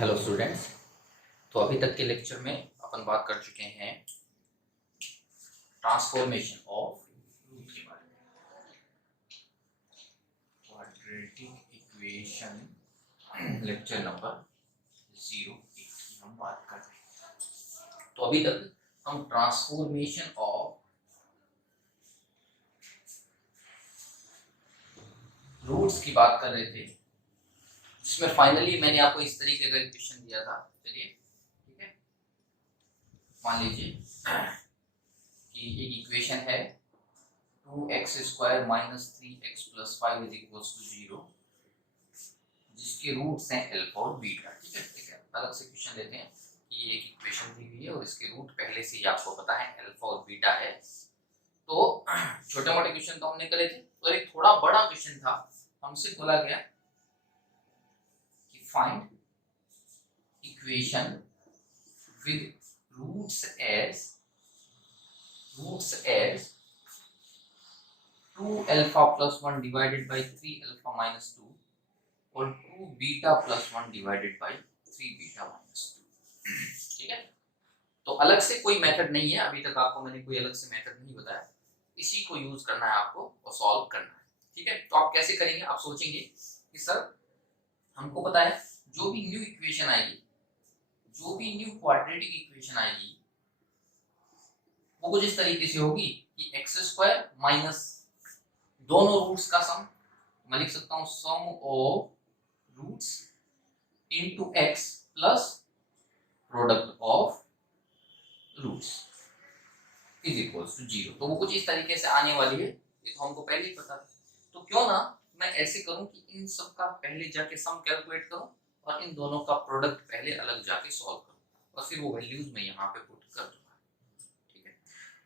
Hello students. तो अभी तक के लेक्चर में अपन बात कर चुके हैं ट्रांसफॉर्मेशन ऑफ रूट के बारे में। क्वाड्रेटिक इक्वेशन लेक्चर नंबर 08 की हम बात कर रहे हैं। तो अभी तक हम ट्रांसफॉर्मेशन ऑफ रूट्स की बात कर रहे थे, जिसमें फाइनली मैंने आपको इस तरीके का इक्वेशन दिया था। चलिए ठीक है, मान लीजिए कि एक इक्वेशन है 2x² minus 3x plus 5 is equals to 0, जिसके रूट्स हैं अल्फा और बीटा। ठीक है, अलग से क्वेश्चन लेते हैं कि ये एक इक्वेशन दी हुई है और इसके रूट पहले से ही आपको पता है अल्फा और बीटा है। तो छोटे मोटे क्वेश्चन तो हमने करे थे, और एक थोड़ा बड़ा क्वेश्चन था, हमसे बोला गया कि find equation with roots as 2 alpha plus 1 divided by 3 alpha minus 2 और 2 beta plus 1 divided by 3 beta minus 2। ठीक है, तो अलग से कोई मेथड नहीं है, अभी तक आपको मैंने कोई अलग से मेथड नहीं बताया, इसी को यूज करना है आपको और सॉल्व करना है। ठीक है, तो आप कैसे करेंगे? आप सोचेंगे कि सर हमको पता है जो भी न्यू इक्वेशन आएगी, जो भी न्यू क्वाड्रेटिक इक्वेशन आएगी, वो कुछ इस तरीके से होगी कि x² माइनस दोनों रूट्स का सम, मैं लिख सकता हूं sum of roots into x plus product of roots is equals to 0। तो वो कुछ इस तरीके से आने वाली है, ये तो हमको पहले ही पता था। तो क्यों ना मैं ऐसे करूं कि इन सब का पहले जाके सम कैलकुलेट करूं और इन दोनों का प्रोडक्ट पहले अलग जाके सॉल्व करूं, और फिर वो वैल्यूज में यहाँ पे पुट कर दूंगा। ठीक है,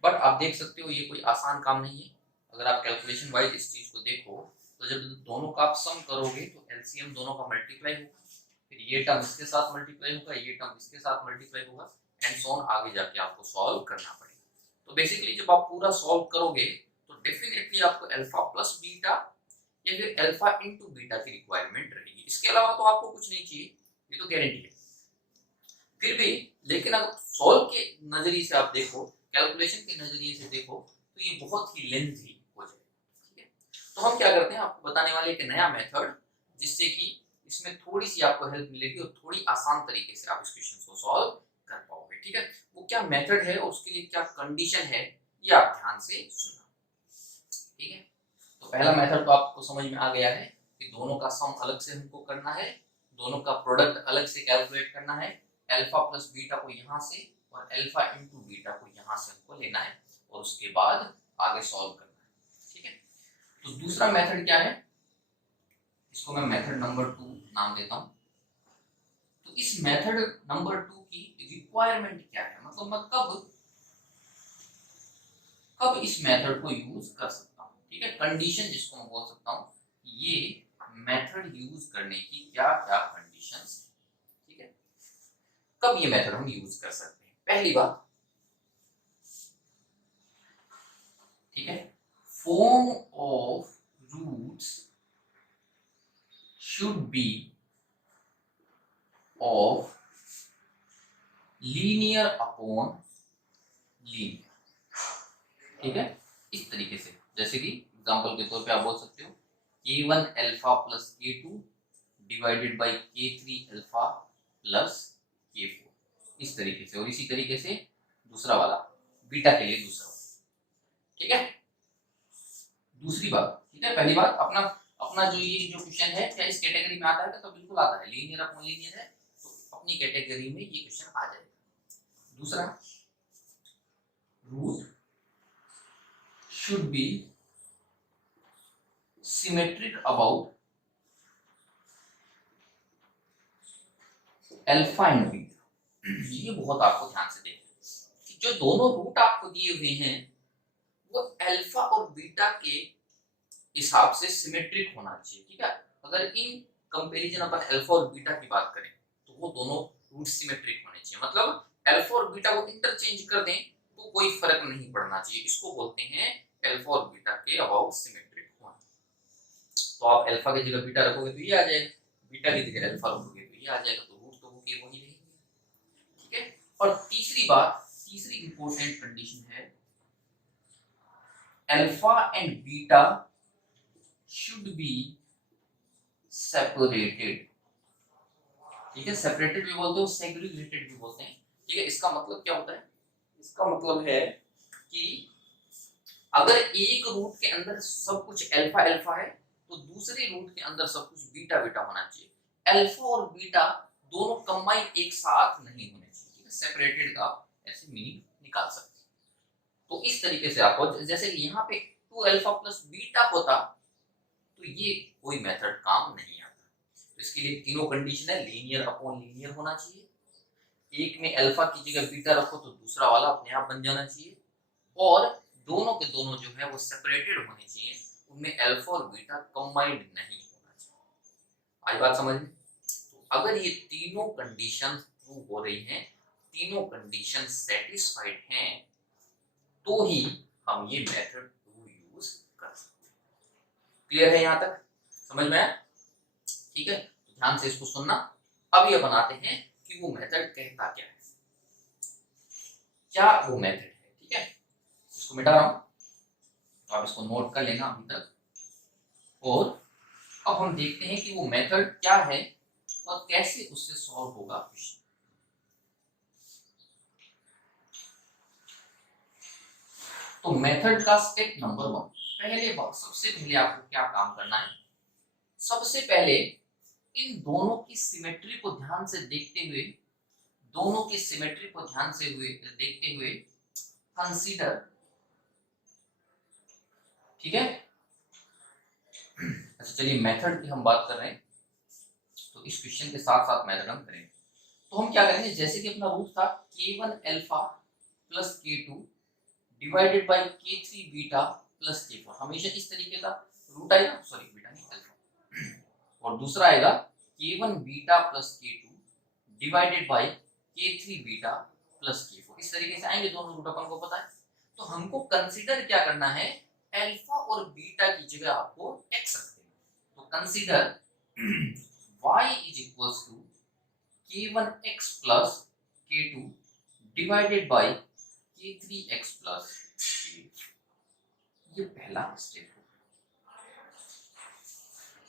बट आप देख सकते हो ये कोई आसान काम नहीं है। अगर आप कैलकुलेशन वाइज इस चीज को देखो तो जब दोनों का आप सम करोगे तो एलसीएम दोनों का मल्टीप्लाई होगा, फिर ये टर्म इसके साथ मल्टीप्लाई होगा, ये टर्म इसके साथ मल्टीप्लाई होगा, एंड सो ऑन आगे जाके आपको सॉल्व करना पड़ेगा। तो बेसिकली जब आप पूरा सॉल्व करोगे तो डेफिनेटली आपको अल्फा प्लस बीटा या फिर अल्फा इनटू बीटा की रिक्वायरमेंट रहेगी। इसके अलावा तो आपको कुछ नहीं चाहिए, ये तो गारंटी है। फिर भी लेकिन अगर सॉल्व के नजरिए से आप देखो, कैलकुलेशन के नजरिए से देखो, तो ये बहुत ही लेंथी हो जाए। ठीक है, तो हम क्या करते हैं, आपको बताने वाले एक नया मेथड, जिससे कि इसमें थोड़ी सी आपको हेल्प मिलेगी और थोड़ी आसान तरीके से आप इस क्वेश्चन को सॉल्व कर पाओगे। ठीक है, वो क्या मेथड है और उसके लिए क्या कंडीशन है, ये आप ध्यान से सुनना। ठीक है, तो पहला मेथड तो आपको समझ में आ गया है कि दोनों का सम अलग से हमको करना है, दोनों का प्रोडक्ट अलग से कैलकुलेट करना है, अल्फा प्लस बीटा को यहाँ से और अल्फा इनटू बीटा को यहाँ से हमको लेना है और उसके बाद आगे सॉल्व करना है। ठीक है, तो दूसरा मेथड क्या है, इसको मैं मेथड नंबर 2 नाम देता हूं। तो इस मेथड नंबर 2 की रिक्वायरमेंट क्या है, मतलब मैं कब इस मेथड को यूज कर सकता हूं। ठीक है, कंडीशन जिसको मैं बोल सकता हूं, ये मेथड यूज करने की क्या क्या कंडीशंस है। ठीक है, कब ये मेथड हम यूज कर सकते हैं? पहली बात, ठीक है, form of roots should be of linear upon linear. ठीक है, इस तरीके से, जैसे कि एग्जांपल के तौर पे आप बोल सकते हो k1 alpha plus k2 divided bye k3 alpha plus k4, इस तरीके से। और इसी तरीके से दूसरा वाला बीटा के लिए दूसरा वाला। ठीक है, दूसरी बात, ठीक है, पहली बात अपना अपना जो ये जो क्वेश्चन है क्या इस कैटेगरी में आता है? तो बिल्कुल आता है, लीनियर अपॉन लीनियर है, तो अपनी कैटेगरी में ये क्वेश्चन आ जाएगा। दूसरा, root should be symmetric about alpha and beta. ये बहुत आपको ध्यान से देखना कि जो दोनों रूट आपको दिए हुए हैं वो अल्फा और बीटा के हिसाब से सिमेट्रिक होना चाहिए। ठीक है, अगर इन कंपैरिजन अपन अल्फा और बीटा की बात करें तो वो दोनों रूट सिमेट्रिक होने चाहिए, मतलब अल्फा और बीटा को इंटरचेंज कर दें तो कोई फर्क नहीं पड़ना चाहिए। इसको बोलते हैं अल्फा और बीटा के अबाउट सिमेट्रिक होना। तो आप अल्फा की जगह बीटा रखोगे तो ये आ जाएगा, बीटा की जगह अल्फा रखोगे तो ये आ जाएगा, तो रूट तो वो और तीसरी इंपॉर्टेंट कंडीशन है alpha and beta should be separated. ठीक है, सेपरेटेड भी बोलते हैं, सेग्रीगेटेड भी बोलते हैं। ठीक है, इसका मतलब क्या होता है? इसका मतलब है कि अगर एक रूट के अंदर सब कुछ अल्फा अल्फा है तो दूसरे रूट के अंदर सब कुछ बीटा बीटा होना चाहिए। अल्फा और बीटा दोनों कंबाइन एक साथ नहीं होने चाहिए। ठीक है, सेपरेटेड का ऐसे मीनिंग निकाल सकते हैं। तो इस तरीके से आपको, जैसे कि यहाँ पे 2 अल्फा प्लस बीटा होता तो ये कोई मेथड काम नहीं आता। तो इसके लिए तीनों कंडीशन है, लीनियर अपॉन लीनियर होना चाहिए, एक में अल्फा की जगह बीटा रखो तो दूसरा वाला अपने आप बन जाना चाहिए, और दोनों के दोनों जो है वो सेपरेटेड होने चाहिए, उनमें अल्फा और बीटा कंबाइंड नहीं होना चाहिए। आई बात समझ में? तो अगर ये तीनों कंडीशन ट्रू हो रही हैं, तीनों कंडीशन सेटिस्फाइड हैं, तो ही हम ये मेथड टू यूज कर सकते हैं। क्लियर है यहाँ तक? समझ में आया? ठीक है, ध्यान से इसको सुनना। अब ये बनाते हैं कि वो मेथड कहता क्या है, क्या वो मेथड है। ठीक है, इसको मिटा रहा हूं, तो आप इसको नोट कर लेना अभी तक। और अब हम देखते हैं कि वो मेथड क्या है और कैसे उससे सॉल्व होगा क्वेश्चन। तो मेथड का स्टेप नंबर 1, सबसे पहले आपको क्या काम करना है? सबसे पहले इन दोनों की सिमेट्री को ध्यान से देखते हुए, देखते हुए कंसीडर, ठीक है। अच्छा चलिए, मेथड की हम बात कर रहे हैं तो इस क्वेश्चन के साथ साथ मेथड हम करेंगे। तो हम क्या करेंगे, जैसे कि अपना रूट था k1 alpha plus k2 divided bye k3 beta plus k4, हमेशा इस तरीके का रूट आएगा, सॉरी बीटा नहीं अल्फा, और दूसरा आएगा k1 beta plus k2 divided bye k3 beta plus k4, इस तरीके से आएंगे दोनों रूट, अपन को पता है। तो हमको कंसीडर क्या करना है, अल्फा और बीटा की जगह आपको x रख देना। तो consider y is equals to k1x plus k2 divided by k3x plus k, ये पहला स्टेप है।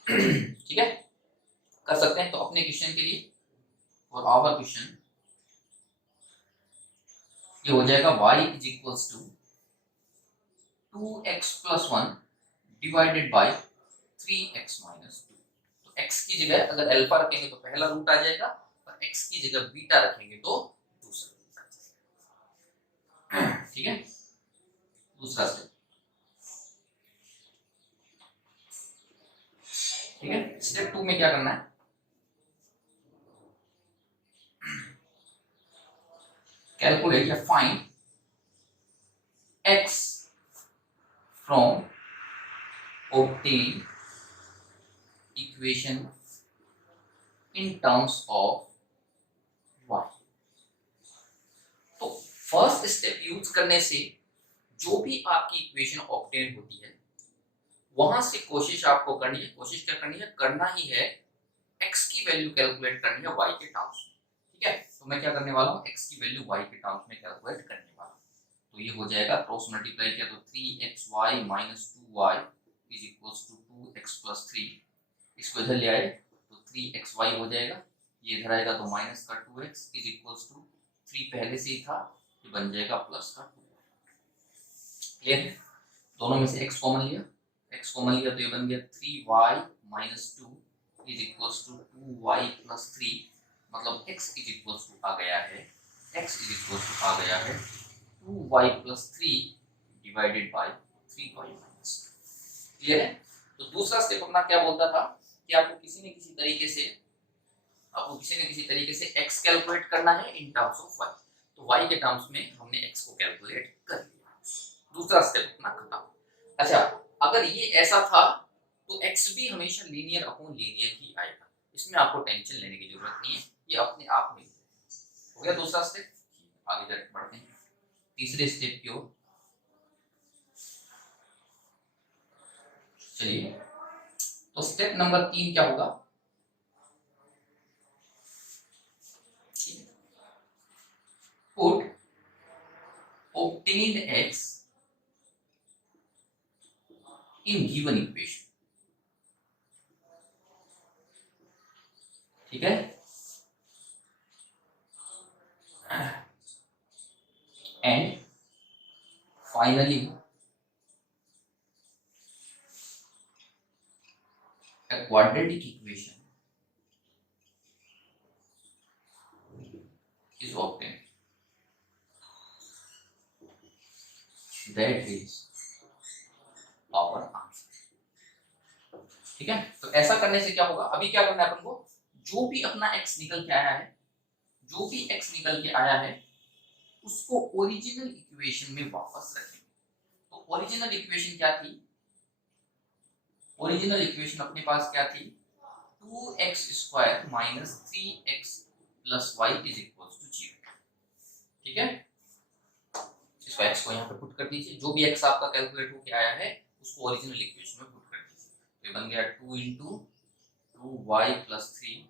ठीक है, कर सकते हैं। तो अपने क्वेश्चन के लिए, और आवर क्वेश्चन ये हो जाएगा y is equals to 2x plus 1 divided by 3x minus 2। तो x की जगह अगर अल्फा रखेंगे तो पहला रूट आ जाएगा, और x की जगह बीटा रखेंगे तो दूसरा रूट आ जाएगा। ठीक है, दूसरा स्टेप। ठीक है, स्टेप 2 में क्या करना है, कैलकुलेट या find x from obtain equation in terms of y। तो फर्स्ट स्टेप यूज करने से जो भी आपकी इक्वेशन ऑब्टेन होती है, वहां से कोशिश आपको करनी है, कोशिश क्या करनी है, करना ही है x की वैल्यू कैलकुलेट करनी है y के टर्म्स में। ठीक है, तो मैं क्या करने वाला हूँ, x की वैल्यू y के टर्म्स में कैलकुलेट करने वाला हूँ। तो ये हो जाएगा, क्रॉस मल्टीप्लाई किया तो 3xy minus 2y is equals to 2x plus 3, इसको इधर ले आए तो 3xy हो जाएगा, ये इधर आएगा तो माइनस का 2x इज इक्वल्स टू 3 पहले से ही था, ये बन जाएगा प्लस का 2। क्लियर है? दोनों में से x कॉमन लिया, तो ये बन गया 3y minus 2 is equals to 2y plus 3, मतलब x इज इक्वल्स टू आ गया है, 2y plus 3 divided by 3y minus 2। Clear है? तो दूसरा स्टेप अपना क्या बोलता था कि आपको किसी न किसी तरीके से x कैलकुलेट करना है इन टर्म्स ऑफ y। तो y के टर्म्स में हमने x को कैलकुलेट कर लिया, दूसरा स्टेप अपना खत्म। अच्छा, अगर ये ऐसा था तो x भी हमेशा लीनियर अपॉन लीनियर ही आएगा, इसमें आपको टेंशन लेने की जरूरत नहीं है, ये अपने आप में हो गया दूसरा स्टेप। आगे बढ़ते हैं तीसरे स्टेप की ओर। चलिए, तो स्टेप नंबर 3 क्या होगा, obtained x in given equation, ठीक है, and finally a quadratic equation is obtained, that is our answer, ठीक है। तो ऐसा करने से क्या होगा, अभी क्या करना है अपन को, जो भी अपना x निकल के आया है, जो भी x निकल के आया है उसको ओरिजिनल इक्वेशन में वापस रखेंगे। तो ओरिजिनल इक्वेशन क्या थी, ओरिजिनल इक्वेशन अपने पास क्या थी, 2x² minus 3x plus y is equal to 0, ठीक है। इसको x को यहाँ पे पुट कर दीजिए, जो भी x आपका कैलकुलेट होके आया है उसको ओरिजिनल इक्वेशन में पुट कर दीजिए। तो ये बन गया 2 into 2y plus 3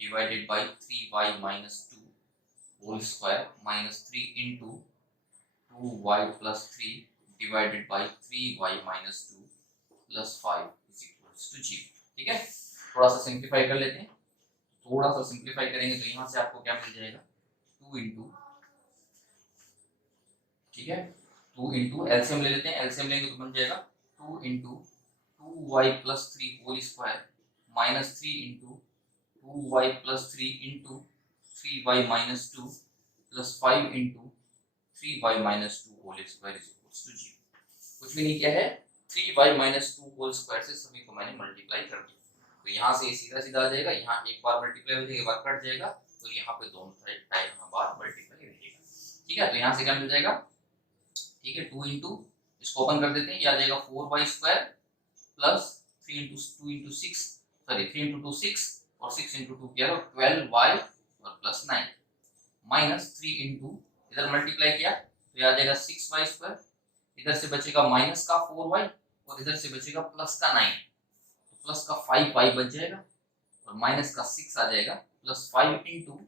divided by 3y minus 2 whole square minus 3 into 2y plus 3 divided by 3y minus 2 plus 5 is equal to 0, ठीक है। थोड़ा सा सिंप्लीफाई कर लेते हैं, थोड़ा सा सिंप्लीफाई करेंगे तो यहाँ से आपको क्या मिल जाएगा, 2 इंटू, ठीक है, 2 इंटू एलसीएम ले लेते हैं, एलसीएम लेंगे तो बन जाएगा 2 into 2y plus 3 whole square minus 3 into 2y plus 3 into 3y minus 2 plus 5 into 3y minus 2 whole square is equal to 0। कुछ भी नहीं किया है, 3y माइनस 2 होल स्क्वायर से सभी को मैंने मल्टीप्लाई कर दिया। तो यहाँ से सीधा सीधा आ जाएगा, यहाँ एक बार मल्टीप्लाई हो जाएगा, एक बार कट जाएगा, तो यहाँ पे दोनों बार मल्टीप्लाई रहेगा, ठीक है। तो यहाँ से क्या मिल जाएगा, ठीक है, 2 इंटू, इसको ओपन कर देते हैं, यह आ जाएगा 4y square plus 3 into 2 into 6, sorry 3 into 2 6 और 6 इंटू 2 क्या है 12y और प्लस 9 माइनस 3 इंटू, इधर मल्टीप्लाई किया तो यह आ जाएगा 6y स्क्वायर, इधर से बचेगा माइनस का 4y और इधर से बचेगा प्लस का 9, तो प्लस का 5y बच जाएगा और माइनस का 6 आ जाएगा प्लस 5 इंटू,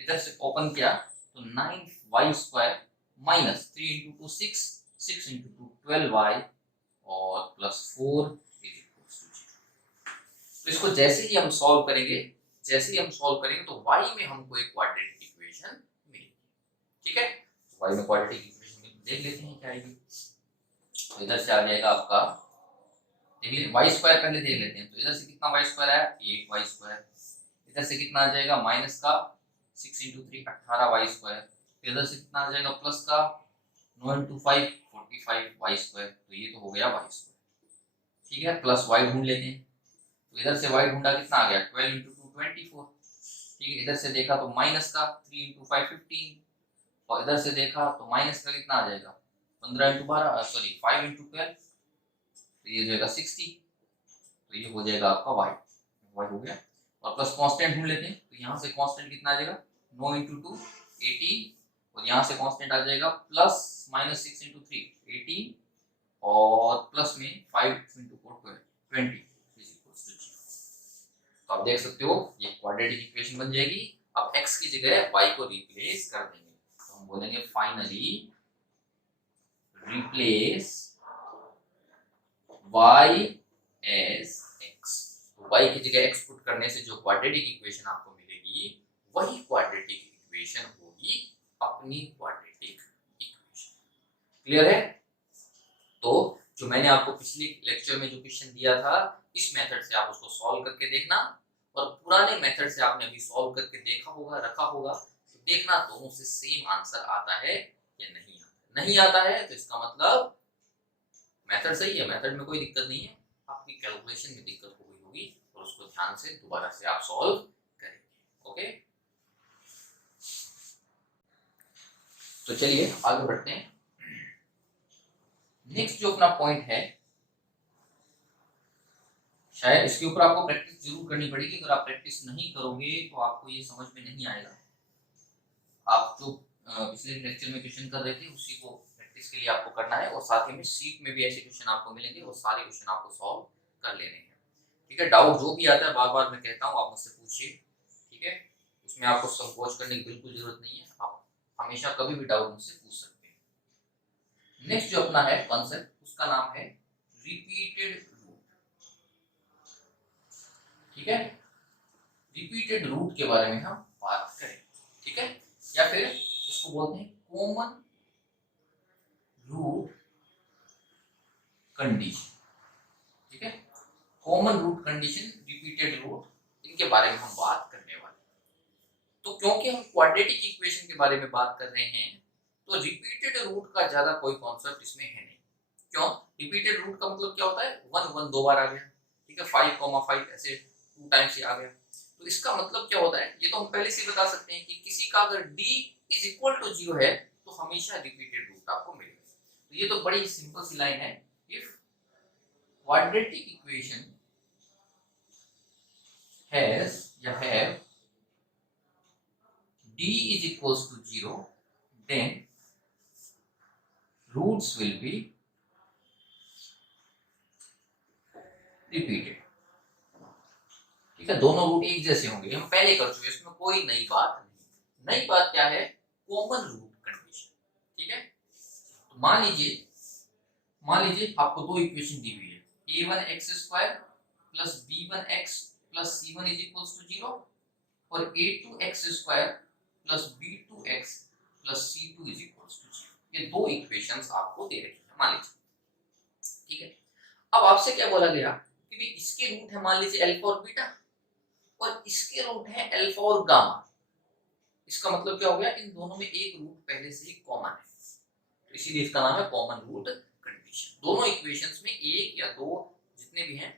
इधर से ओपन किया तो 9y square minus 3 into 2 6, 6 into 2 12y और प्लस 4 इज इक्वल टू 0। तो इसको जैसे ही हम सॉल्व करेंगे, जैसे ही हम सॉल्व करेंगे तो y में हमको एक क्वाड्रेटिक इक्वेशन मिलेगी, ठीक है। तो y में क्वाड्रेटिक इक्वेशन देख लेते हैं क्या आएगी। तो इधर से आ जाएगा आपका, देख लीजिए y स्क्वायर पहले देख लेते हैं, तो इधर से कितना y स्क्वायर आया 8y स्क्वायर, इधर से कितना आ जाएगा माइनस का 6 इंटू 3 18y स्क्वायर, इधर से कितना आ जाएगा प्लस का 9 इंटू 5 45y स्क्वायर, तो ये तो हो गया y स्क्वायर, ठीक है। प्लस y ढूंढ लेते हैं, तो इधर से y ढूंढा कितना आ गया 12 इंटू 2 24, ठीक है। इधर से देखा तो माइनस का 3 इंटू 5 15 और इधर से देखा तो माइनस का कितना आ जाएगा 15 इंटू 12 सॉरी 5 इंटू 12, तो ये हो जाएगा 60, तो ये हो जाएगा आपका y हो गया। और प्लस कांस्टेंट ढूंढ लेते हैं, तो यहाँ से कांस्टेंट कितना आ जाएगा 9 इंटू 2 18 और यहाँ से कांस्टेंट आ जाएगा प्लस माइनस 6 इंटू 3 18 और प्लस में 5 इंटू 4 20 इज इक्वल्स टू 0। तो आप देख सकते हो ये क्वाड्रेटिक इक्वेशन बन जाएगी। अब x की जगह y को रिप्लेस कर देंगे, तो हम बोलेंगे finally replace y as x। तो y की जगह x पुट करने से जो क्वाड्रेटिक इक्वेशन आपको मिलेगी वही क्वाड्रेटिक इक्वेशन होगी अपनी क्वाड्रेटिक इक्वेशन। क्लियर है? तो जो मैंने आपको पिछले लेक्चर में जो क्वेश्चन दिया था, इस मेथड से आप उसको सॉल्व करके देखना, और पुराने मेथड से आपने अभी सॉल्व करके देखा होगा, रखा होगा, तो देखना दोनों से सेम आंसर आता है या नहीं आता। नहीं आता है तो इसका मतलब मेथड सही है, मेथड में कोई दिक्कत नहीं है, आपकी कैलकुलेशन में दिक्कत हो गई होगी, और उसको ध्यान से दोबारा से आप सॉल्व करेंगे। ओके, तो चलिए आगे बढ़ते हैं। नेक्स्ट जो अपना पॉइंट है, शायद इसके ऊपर आपको प्रैक्टिस जरूर करनी पड़ेगी। अगर आप प्रैक्टिस नहीं करोगे तो आपको ये समझ में नहीं आएगा। आप जो पिछले लेक्चर में क्वेश्चन कर रहे थे उसी को प्रैक्टिस के लिए आपको करना है, और साथ ही में शीट में भी ऐसे क्वेश्चन आपको मिलेंगे, वो सारे क्वेश्चन आपको सॉल्व कर लेने हैं। ठीक है, डाउट जो भी आता है बार बार मैं कहता हूँ आप मुझसे पूछिए, ठीक है, उसमें आपको संकोच करने की बिल्कुल जरूरत नहीं है, आप हमेशा कभी भी डाउट मुझसे पूछ सकते हैं। नेक्स्ट जो अपना है कॉन्सेप्ट उसका नाम है रिपीटेड रूट। ठीक है, रिपीटेड रूट के बारे में हम बात करें। ठीक है, या फिर इसको बोलते हैं कॉमन रूट कंडीशन। ठीक है, common root condition, repeated root, इनके बारे में हम बात करने वाले। तो क्योंकि हम क्वाड्रेटिक इक्वेशन के बारे में बात कर रहे हैं तो रिपीटेड रूट का ज्यादा कोई कॉन्सेप्ट इसमें है नहीं। क्यों? रिपीटेड रूट का मतलब क्या होता है, 1 1 दो बार आ गया। ठीक है, 5 ऐसे 2 टाइम्स ही आ गया। तो इसका मतलब क्या होता है, ये तो हम पहले से बता सकते हैं कि किसी का अगर d इज इक्वल टू 0 है तो हमेशा रिपीटेड रूट आपको मिलेगा। तो ये तो बड़ी सिंपल सी लाइन है, इफ क्वाड्रेटिक इक्वेशन हैज या have d is equals to 0 then roots will be repeated। ठीक है, दोनों रूट एक जैसे होंगे, हम पहले कर चुके, इसमें कोई नई बात नहीं। नई बात क्या है, कॉमन रूट कंडीशन। ठीक है, तो मान लीजिए आपको दो इक्वेशन दी हुई है, a1x² plus b1x plus c1 is equals to 0 और a2x² plus b2x plus c2 is equals to 0। ये दो इक्वेशंस आपको दे रखी है मान लीजिए। ठीक है, अब आपसे क्या बोला गया कि भी इसके रूट है मान लीजिए अल्फा और बीटा और इसके रूट है अल्फा और गामा। इसका मतलब क्या हो गया, इन दोनों में एक रूट पहले से ही कॉमन है, तो इसीलिए इसका नाम है कॉमन रूट कंडीशन। दोनों इक्वेशंस में एक या दो जितने भी हैं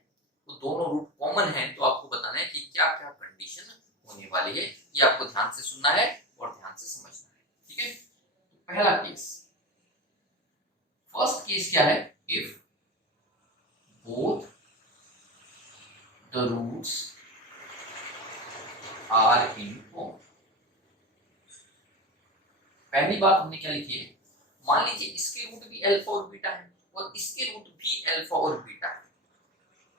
वो दोनों रूट कॉमन है, तो आपको बताना है कि क्या क्या कंडीशन होने वाली है। ये आपको ध्यान से सुनना है और ध्यान से समझना है। ठीक है, तो पहला केस, फर्स्ट केस क्या है, if both the roots are in common। पहली बात हमने क्या लिखी है, मान लीजिए इसके रूट भी अल्फा और बीटा है और इसके रूट भी अल्फा और बीटा है।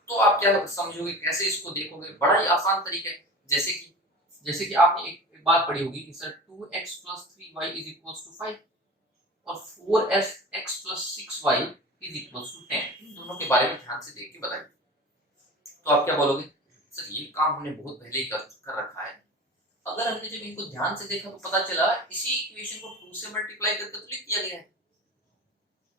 तो आप क्या समझोगे, कैसे इसको देखोगे, बड़ा ही आसान तरीका है। जैसे कि आपने एक बात पढ़ी होगी कि सर 2x + 3y = 5 और 4x + 6y = 10। इन दोनों के बारे में ध्यान से देख के बताइए। तो आप क्या बोलोगे, सर ये काम हमने बहुत पहले ही कर रखा है। अगर हमने जब इनको ध्यान से देखा तो पता चला इसी इक्वेशन को 2 से मल्टीप्लाई करके तो लिख दिया गया है।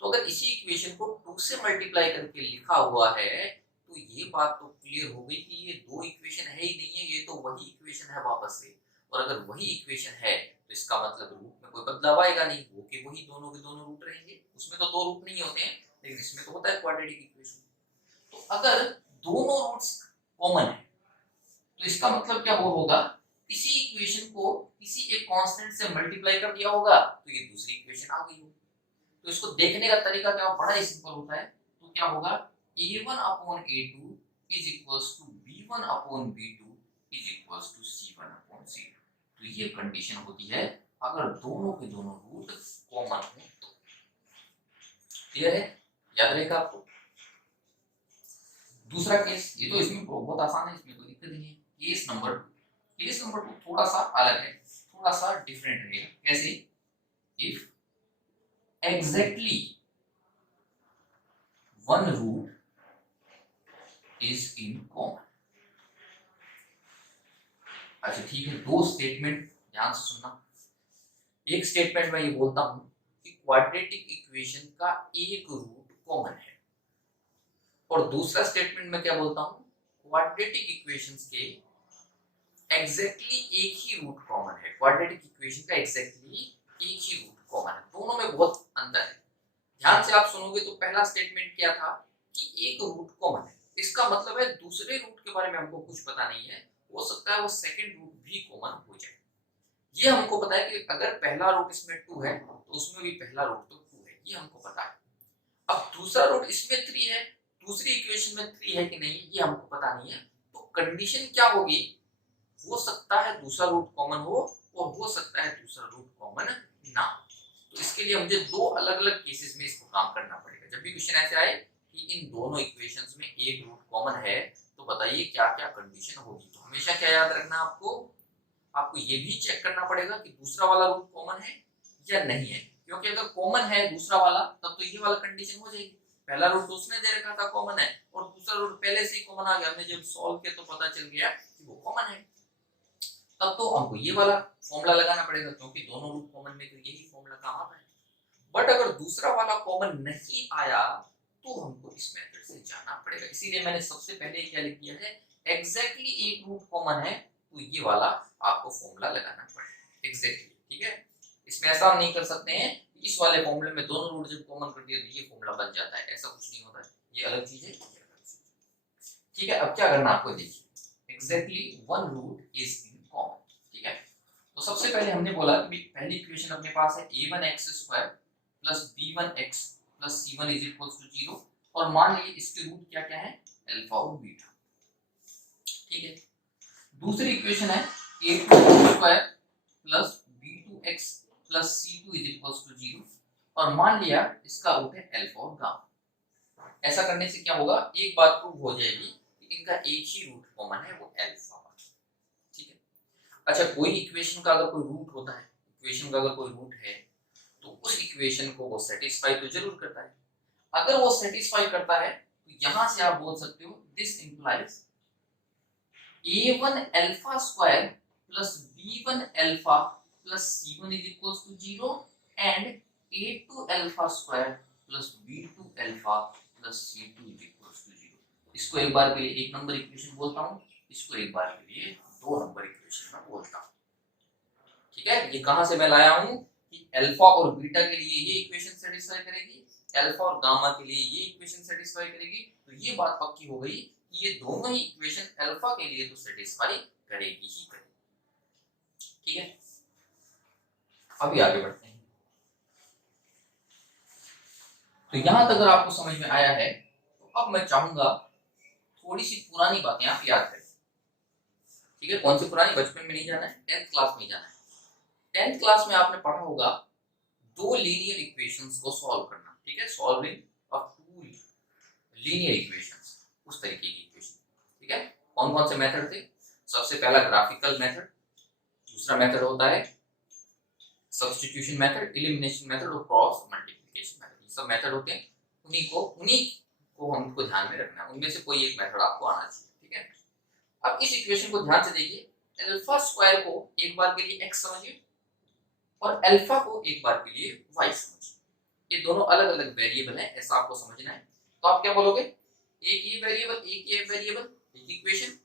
तो अगर इसी इक्वेशन को 2 से मल्टीप्लाई करके लिखा हुआ है तो ये बात तो क्लियर हो गई कि ये दो इक्वेशन है ही नहीं है, ये तो वही इक्वेशन है वापस से। और अगर वही इक्वेशन है तो इसका मतलब रूट में कोई बदलाव आएगा नहीं, वो कि वही दोनों के दोनों रूट रहेंगे। उसमें तो दो रूट नहीं होते हैं, लेकिन इसमें तो होता है क्वाड्रेटिक इक्वेशन। तो अगर दोनों रूट्स कॉमन है तो इसका मतलब क्या होगा, इसी इक्वेशन को किसी एक कांस्टेंट से मल्टीप्लाई कर दिया होगा तो ये दूसरी इक्वेशन आ गई होगी। तो इसको देखने का तरीका क्या, बड़ा ही सिंपल होता है। तो क्या होगा, a1/a2 = b1/b2 = c1/c2। तो ये कंडीशन होती है अगर दोनों के दोनों रूट कॉमन हो तो। क्लियर है, याद रहेगा आपको। दूसरा केस, ये तो इसमें बहुत आसान है, इसमें कोई दिक्कत नहीं है। केस नंबर 2 थोड़ा सा अलग है, थोड़ा सा डिफरेंट रहेगा। कैसे, if exactly one root is in common. अच्छा ठीक है, दो स्टेटमेंट ध्यान से सुनना। एक स्टेटमेंट में ये बोलता हूं कि क्वाड्रेटिक इक्वेशन का एक रूट कॉमन है और दूसरा स्टेटमेंट में क्या बोलता हूं, क्वाड्रेटिक इक्वेशंस के एग्जैक्टली एक ही रूट कॉमन है। क्वाड्रेटिक इक्वेशन का एग्जैक्टली एक ही रूट कॉमन है, दोनों में बहुत अंतर है। ध्यान से आप सुनोगे तो पहला स्टेटमेंट क्या था कि एक रूट कॉमन है, इसका मतलब है दूसरे रूट के बारे में हमको कुछ पता नहीं है, हो सकता है वो सेकंड रूट भी कॉमन हो जाए। ये हमको पता है कि अगर पहला रूट इसमें 2 है तो उसमें भी पहला रूट तो 2 है, ये हमको पता है। अब दूसरा रूट इसमें 3 है, दूसरी इक्वेशन में 3 है कि नहीं ये हमको पता नहीं है। तो कंडीशन क्या होगी, हो सकता है दूसरा रूट कॉमन हो और हो सकता है दूसरा रूट कॉमन ना हो। तो इसके लिए मुझे दो अलग अलग केसेस में इसको काम करना पड़ेगा। जब भी क्वेश्चन ऐसे आए कि इन दोनों इक्वेशंस में एक रूट कॉमन है तो बताइए क्या क्या कंडीशन होगी। तो हमेशा क्या याद रखना, आपको ये भी चेक करना पड़ेगा कि दूसरा वाला रूट कॉमन है या नहीं है। क्योंकि अगर कॉमन है दूसरा वाला तब तो ये वाला कंडीशन हो जाएगी, पहला रूट तो उसने दे रखा था कॉमन है और दूसरा रूट पहले से ही कॉमन आ गया, हमने जब सॉल्व किया तो पता चल गया कि वो कॉमन है, तब तो हमको ये वाला फॉर्मूला लगाना पड़ेगा क्योंकि दोनों रूट कॉमन में तो यही फॉर्मूला काम आता है। बट अगर दूसरा वाला कॉमन नहीं आया तो हमको इस मेथड से जाना पड़ेगा, इसीलिए मैंने सबसे पहले क्या लिख दिया है, एग्जैक्टली एक रूट कॉमन है तो ये वाला आपको फॉर्मूला लगाना पड़ेगा एग्जैक्टली, ठीक है। इसमें ऐसा हम नहीं कर सकते हैं इस वाले फॉर्मूले में दोनों रूट जब कॉमन कर दिया तो ये फॉर्मूला बन जाता है, ऐसा कुछ नहीं होता है, ये अलग चीज है, ठीक है। अब क्या करना आपको देखिए, exactly one root is in common, ठीक है। तो सबसे पहले हमने बोला कि पहली इक्वेशन अपने पास है a1x² plus b1x plus c1 is equal to 0 और मान लीजिए इसके रूट क्या क्या है, अल्फा और बीटा, ठीक है। दूसरी इक्वेशन है a2x² plus b2x plus c2 is equal to 0 और मान लिया इसका रूट है अल्फा और गामा। ऐसा करने से क्या होगा, एक बात प्रूव हो जाएगी कि इनका एक ही रूट कॉमन है, वो अल्फा, ठीक है। अच्छा, कोई इक्वेशन का अगर कोई रूट होता है, इक्वेशन का अगर कोई रूट है तो उस इक्वेशन को वो सेटिस्फाई तो जरूर करता है, अगर वो सेटिस्फाई करता है तो यहां से आप बोल सकते हो this implies a1 alpha square plus b1 alpha plus c1 is equals to 0 and a2 alpha square plus b2 alpha plus c2 is equals to 0। इसको एक बार के लिए एक नंबर इक्वेशन बोलता हूं, इसको एक बार के लिए दो नंबर इक्वेशन में बोलता हूं, ठीक है। ये कहां से मैं लाया हूं कि अल्फा और बीटा के लिए ये इक्वेशन सेटिस्फाई करेगी, अल्फा और गामा के लिए ये इक्वेशन सेटिस्फाई करेगी, तो ये बात पक्की हो गई कि ये दोनों ही इक्वेशन अल्फा के लिए तो सेटिस्फाई करेगी ही करेगी, ठीक है। अभी आगे बढ़ते हैं। तो यहां तक अगर आपको समझ में आया है तो अब मैं चाहूंगा थोड़ी सी पुरानी बातें आप याद करें, ठीक है। कौन सी पुरानी, बचपन में नहीं जाना है, 10th क्लास में जाना है। 10th क्लास में आपने पढ़ा होगा दो लीनियर इक्वेशंस को सॉल्व करना, ठीक है, solving of two linear equations, उस तरीके की इक्वेशन, ठीक है। कौन कौन से मेथड थे, सबसे पहला ग्राफिकल मेथड, दूसरा मेथड होता है सब्स्टिट्यूशन मेथड, एलिमिनेशन मेथड और क्रॉस मल्टीप्लिकेशन मेथड, ये सब मेथड होते हैं, उन्हीं को हमको ध्यान में रखना है, उनमें से कोई एक मेथड आपको आना चाहिए, ठीक है। अब इस इक्वेशन को ध्यान से देखिए, अल्फा स्क्वायर को एक बार के लिए x समझिए और अल्फा को एक बार के लिए y समझिए, ये दोनों अलग अलग वेरिएबल हैं, ऐसा आपको समझना है। तो आप क्या बोलोगे, एक ये वेरिएबल, एक ये वेरिएबल, एक इक्वेशन,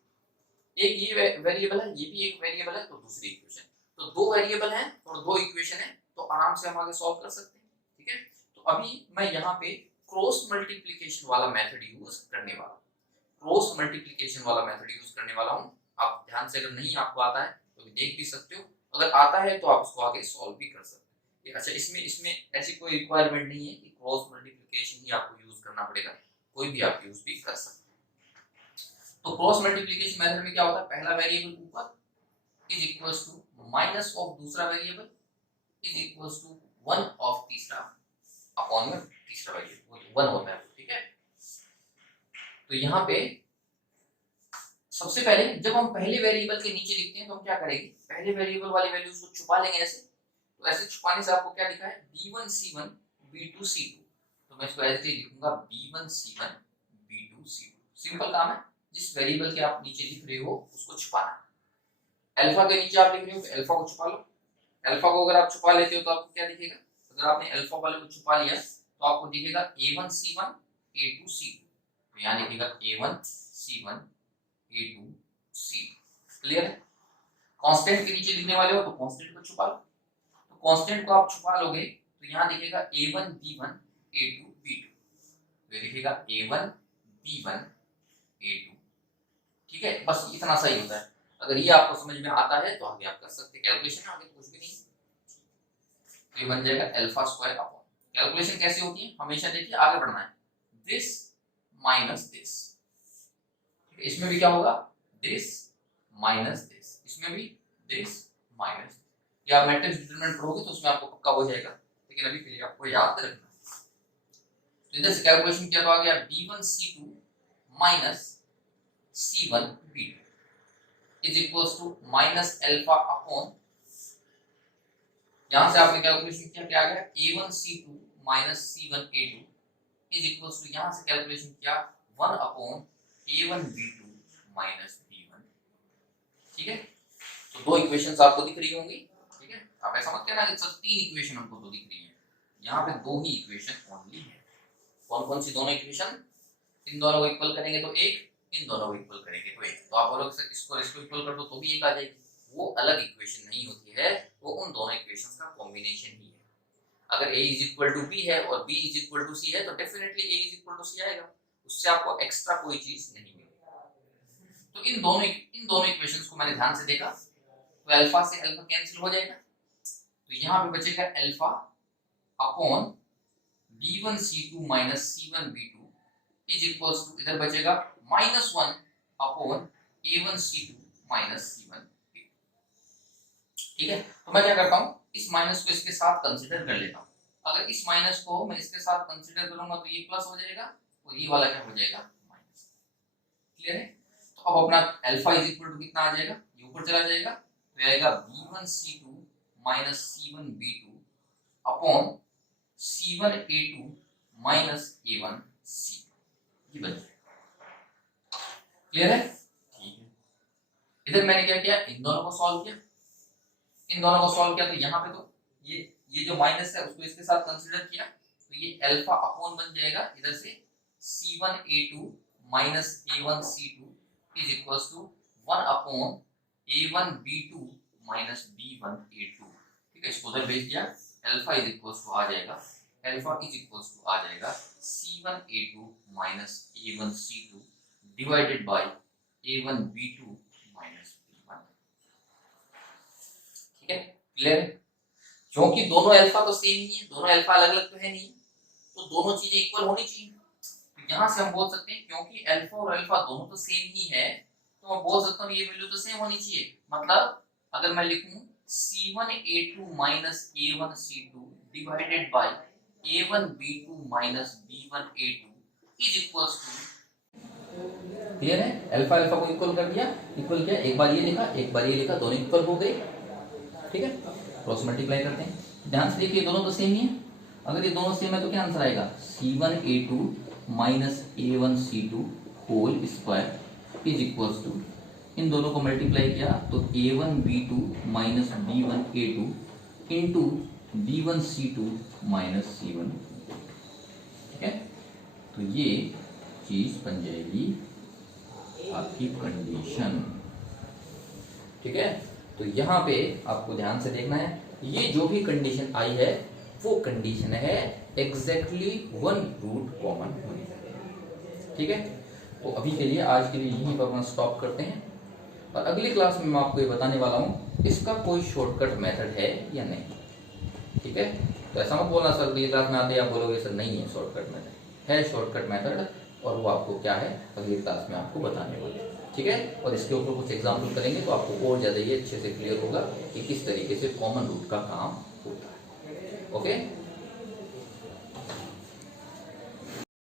एक ये वेरिएबल है, ये भी एक वेरिएबल है, तो दूसरी इक्वेशन, तो दो वेरिएबल हैं और दो इक्वेशन है, तो आराम से हम आगे सॉल्व कर सकते हैं, ठीक है। तो अभी मैं यहाँ पे क्रॉस मल्टीप्लिकेशन वाला मेथड यूज करने वाला हूँ, क्रॉस मल्टीप्लिकेशन वाला मेथड यूज करने वाला हूँ। आप ध्यान से, अगर नहीं आपको आता है तो देख भी सकते हो, अगर आता है तो आप उसको आगे सॉल्व भी कर सकते हैं। अच्छा, इसमें इसमें ऐसी कोई रिक्वायरमेंट नहीं है कि क्रॉस मल्टीप्लिकेशन ही आपको यूज करना पड़ेगा, कोई भी आप यूज भी कर सकते हैं। तो क्रॉस मल्टीप्लिकेशन मेथड में क्या होता है, पहला वेरिएबल ऊपर is equals to minus of दूसरा variable is equals to 1 of तीसरा अपॉन में तीसरा वेरिएबल 1 होता है, ठीक है। तो यहाँ पे सबसे पहले जब हम पहले वेरिएबल के नीचे लिखते हैं तो हम क्या करेंगे, पहले वेरिएबल वाली वैल्यूज को छुपा लेंगे ऐसे, तो ऐसे छुपाने से आपको क्या लिखा है, b1 c1 b2 c2, तो मैं इसको ऐसे लिखूंगा b1 c1 b2 c2, simple काम है, जिस वेरिएबल के आप नीचे लिख रहे हो उसको छुपाना है। अल्फा के नीचे आप लिख रहे हो तो अल्फा को छुपा लो, अल्फा को अगर आप छुपा लेते हो तो आपको क्या दिखेगा, अगर आपने अल्फा वाले को छुपा लिया तो आपको दिखेगा a1 c1 a2 c2, तो यहाँ लिखेगा a1 c1 a2 c, clear है। कांस्टेंट के नीचे लिखने वाले हो तो कांस्टेंट को छुपा लो, तो कांस्टेंट को आप छुपा लोगे तो यहाँ दिखेगा a1 b1 a2 b2, तो लिखेगा a1 b1 a2, ठीक है। बस इतना सही होता है, अगर ये आपको समझ में आता है तो आगे आप कर सकते हैं, कैलकुलेशन आगे कुछ भी नहीं, तो ये बन जाएगा अल्फा स्क्वायर अपॉन, कैलकुलेशन कैसे होती है हमेशा देखिए, आगे बढ़ना है, दिस माइनस दिस, इसमें भी क्या होगा, दिस माइनस दिस, इसमें भी दिस माइनस, या आप मैट्रिक्स डिटरमिनेंट पढ़ोगे तो उसमें आपको पक्का हो जाएगा, लेकिन अभी के लिए आपको याद रखना है। तो इधर से कैलकुलेशन क्या आ गया, b1 c2 minus c1 b2 is equals to minus alpha upon, यहां से आपने कैलकुलेशन किया, क्या आ गया, a1c2 minus c1a2 is equals to, यहां से कैलकुलेशन किया 1 अपॉन a1b2 माइनस b1। ठीक है, तो दो इक्वेशंस आपको दिख रही होंगी। ठीक है, आप ऐसा मत कहना कि सर तीन इक्वेशन हमको तो दिख रही है, यहाँ पे दो ही इक्वेशन ओनली है। कौन कौन सी दोनों इक्वेशन, इन दोनों को इक्वल करेंगे तो एक, इन दोनों को इक्वल करेंगे तो एक। तो आप बोलोगे सर इसको इसको इक्वल कर दो तो भी एक आ जाएगी, वो अलग इक्वेशन नहीं होती है, वो उन दोनों इक्वेशंस का कॉम्बिनेशन ही है। अगर a is equal to b है और b is equal to c है तो definitely a is equal to c आएगा, उससे आपको एक्स्ट्रा कोई चीज नहीं मिलेगी। तो इन दोनों इक्वेशंस को मैंने ध्यान से देखा, तो अल्फा से अल्फा कैंसिल हो जाएगा, तो यहाँ पे बचेगा alpha upon b1c2 minus c1b2 is equals to, इधर बचेगा -1 अपॉन a1c2 माइनस c1b2। ठीक है, तो मैं क्या करता हूँ, इस माइनस को इसके साथ कंसीडर कर लेता हूँ। अगर इस माइनस को मैं इसके साथ कंसीडर करूंगा तो ये प्लस हो जाएगा और ये वाला क्या हो जाएगा, माइनस। क्लियर है, तो अब अपना अल्फा इज इक्वल टू कितना आ जाएगा, ये ऊपर चला जाएगा, तो आएगा b1c2 minus c1b2 upon c1a2 minus a1c, ये बन जाएगा। क्लियर है, ठीक है। इधर मैंने क्या किया, इन दोनों को सॉल्व किया, इन दोनों को सॉल्व किया, तो यहाँ पे तो ये जो माइनस है उसको इसके साथ कंसीडर किया, तो ये अल्फा अपॉन बन जाएगा इधर से c1a2 minus a1c2 is equals to 1 upon a1b2 minus b1a2। ठीक है, इसको उधर भेज दिया, अल्फा इज इक्वल्स टू आ जाएगा, अल्फा इज इक्वल्स टू आ जाएगा c1a2 minus a1c2 divided by a1b2 minus b1। ठीक है, क्लियर है, क्योंकि दोनों अल्फा तो सेम ही है, दोनों अल्फा अलग अलग तो है नहीं, तो दोनों चीजें इक्वल होनी चाहिए। तो यहां से हम बोल सकते हैं क्योंकि अल्फा और अल्फा दोनों तो सेम ही है, तो मैं बोल सकता हूँ ये वैल्यू तो सेम होनी चाहिए। मतलब अगर मैं लिखूं c1a2 minus a1c2 divided by a1b2 minus b1a2 is equals to, clear है, अल्फा अल्फा को इक्वल कर दिया, इक्वल किया, एक बार ये लिखा एक बार ये लिखा, दोनों इक्वल हो गए। ठीक है, क्रॉस मल्टीप्लाई करते हैं, ध्यान से देखिए दोनों तो सेम ही है, अगर ये दोनों सेम है तो क्या आंसर आएगा, c1a2 minus a1c2 whole square is equals to, इन दोनों को मल्टीप्लाई किया तो a1b2 minus b1a2 into b1c2 minus c1। ठीक है, तो ये चीज बन जाएगी आपकी कंडीशन। ठीक है, तो यहाँ पे आपको ध्यान से देखना है, ये जो भी कंडीशन आई है वो कंडीशन है एग्जैक्टली वन रूट कॉमन होने चाहिए। ठीक है, तो अभी के लिए आज के लिए यहीं पर हम स्टॉप करते हैं, और अगली क्लास में मैं आपको ये बताने वाला हूँ इसका कोई शॉर्टकट मेथड है या नहीं। ठीक है, तो ऐसा मत बोलना सर अगली क्लास में आते आप बोलोगे सर नहीं है शॉर्टकट मेथड, है शॉर्टकट मेथड, और वो आपको क्या है अगली क्लास में आपको बताने वाले। ठीक है, और इसके ऊपर कुछ एग्जाम्पल करेंगे तो आपको और ज़्यादा ये अच्छे से क्लियर होगा कि किस तरीके से कॉमन रूट का काम होता है। ओके।